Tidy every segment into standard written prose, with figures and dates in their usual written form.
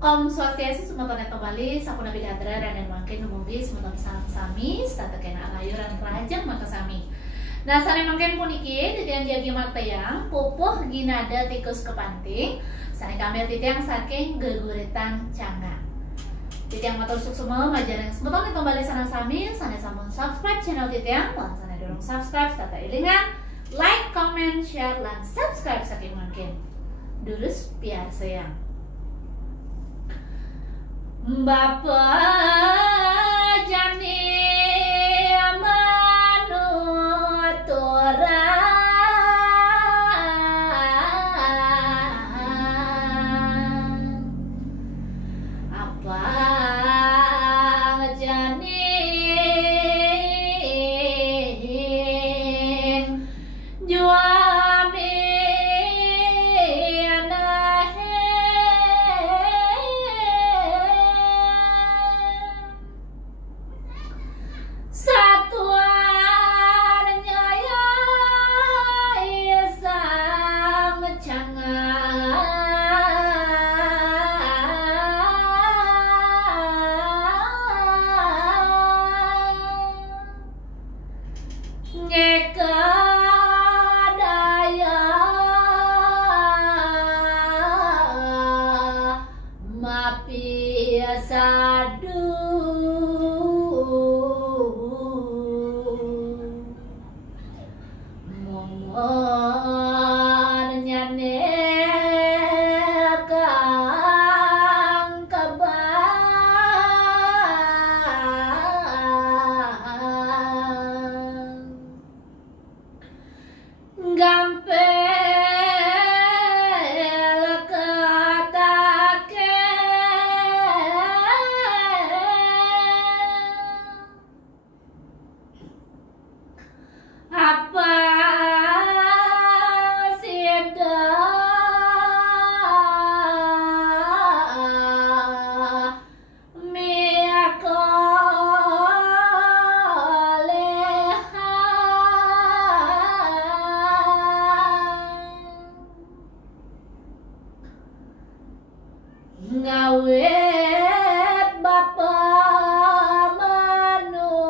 Om Swastiastu Sumatera Bali, Sapuna Bidadra dan makin umubi Sumatera Salam Sami, Stata Kena Alayuran Rajang Maka Sami. Nah, sare mangken puniki titiang jagi martayang pupuh ginada tikus kepanting, sare kamer titiang saking geguritan cangga. Titiang matur suksuma majaring semeton kembali sana sami, sana sampun subscribe channel titiang, lan sana dorong subscribe serta ilingan, like, comment, share, lan subscribe saking mangken. Durus piar sayang. Bapak jani manutura apa jani juami sadu momon nyane kang kabang gampe ngawet bapa manutura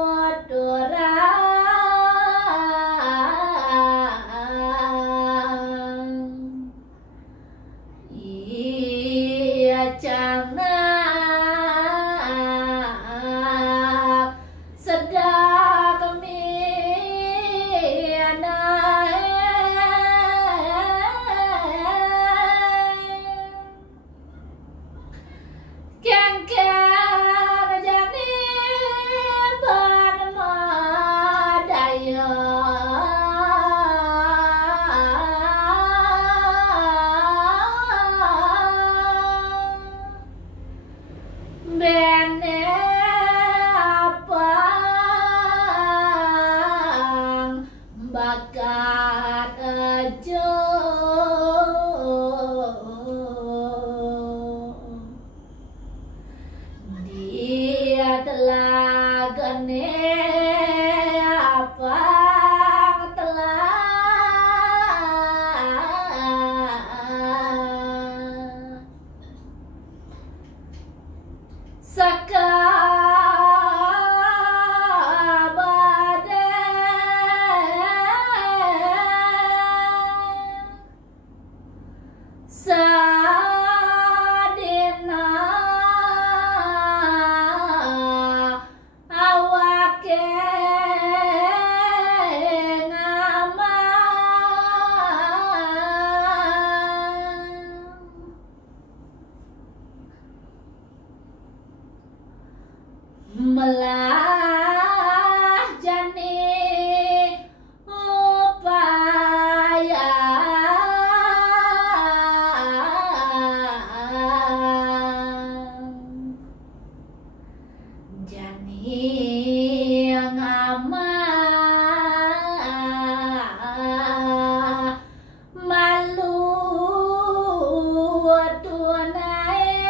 iya cangak sedak bene apang bakat aja dia telah gane apang telah sadena awake melah jani upaya jani ngama malu tunai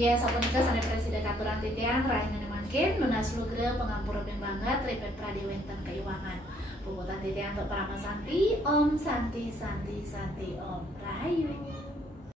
inggih sapunika sane presiden katuran titiang rahingan mangkin lunas lugra pengampura pembangat ribet pradewenten keuangan. Puputan titiang untuk para santi, Om Santi Santi Santi Om Rahayu.